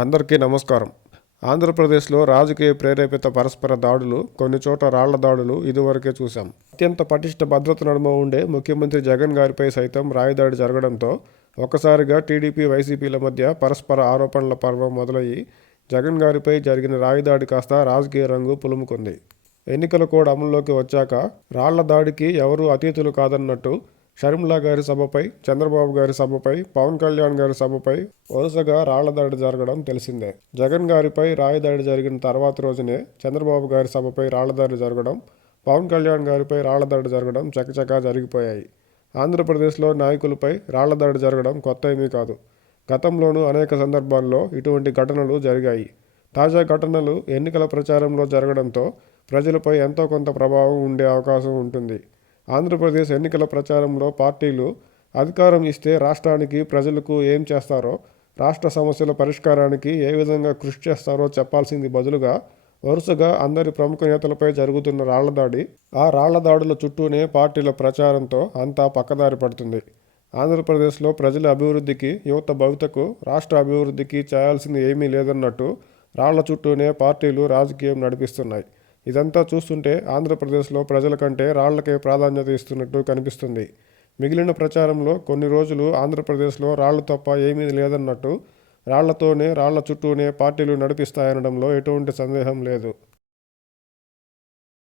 అందరికీ నమస్కారం. ఆంధ్రప్రదేశ్లో రాజకీయ ప్రేరేపిత పరస్పర దాడులు కొన్ని చోట్ల రాళ్ళ దాడులు ఇదివరకే చూశాం. అత్యంత పటిష్ట భద్రత నడుమ ఉండే ముఖ్యమంత్రి జగన్ గారిపై సైతం రాయిదాడి జరగడంతో ఒక్కసారిగా టీడీపీ వైసీపీల మధ్య పరస్పర ఆరోపణల పర్వం మొదలయ్యి జగన్ గారిపై జరిగిన రాయదాడి కాస్త రాజకీయ రంగు పులుముకుంది. ఎన్నికల కోడ్ అమల్లోకి వచ్చాక రాళ్ళ దాడికి ఎవరూ అతీతులు కాదన్నట్టు షర్మిలా గారి సభపై చంద్రబాబు గారి సభపై పవన్ కళ్యాణ్ గారి సభపై వరుసగా రాళ్ళ దాడి జరగడం తెలిసిందే. జగన్ గారిపై రాయదాడి జరిగిన తర్వాత రోజునే చంద్రబాబు గారి సభపై రాళ్ళ దాడి జరగడం పవన్ కళ్యాణ్ గారిపై రాళ్ళ దాడి జరగడం చకచకా జరిగిపోయాయి. ఆంధ్రప్రదేశ్లో నాయకులపై రాళ్ళ దాడి జరగడం కొత్త ఏమీ కాదు. గతంలోనూ అనేక సందర్భాల్లో ఇటువంటి ఘటనలు జరిగాయి. తాజా ఘటనలు ఎన్నికల ప్రచారంలో జరగడంతో ప్రజలపై ఎంతో కొంత ప్రభావం ఉండే అవకాశం ఉంటుంది. ఆంధ్రప్రదేశ్ ఎన్నికల ప్రచారంలో పార్టీలు అధికారం ఇస్తే రాష్ట్రానికి ప్రజలకు ఏం చేస్తారో రాష్ట్ర సమస్యల పరిష్కారానికి ఏ విధంగా కృషి చేస్తారో చెప్పాల్సింది బదులుగా వరుసగా అందరి ప్రముఖ నేతలపై జరుగుతున్న రాళ్ళ దాడి ఆ రాళ్ళ దాడుల చుట్టూనే పార్టీల ప్రచారంతో అంతా పక్కదారి పడుతుంది. ఆంధ్రప్రదేశ్లో ప్రజల అభివృద్ధికి యువత భవితకు రాష్ట్ర అభివృద్ధికి చేయాల్సింది ఏమీ లేదన్నట్టు రాళ్ళ చుట్టూనే పార్టీలు రాజకీయం నడిపిస్తున్నాయి. ఇదంతా చూస్తుంటే ఆంధ్రప్రదేశ్లో ప్రజల కంటే రాళ్ళకే ప్రాధాన్యత ఇస్తున్నట్టు కనిపిస్తుంది. మిగిలిన ప్రచారంలో కొన్ని రోజులు ఆంధ్రప్రదేశ్లో రాళ్ళు తప్ప ఏమీ లేదన్నట్టు రాళ్ళతోనే రాళ్ళ చుట్టూనే పార్టీలు నడిపిస్తాయనడంలో ఎటువంటి సందేహం లేదు.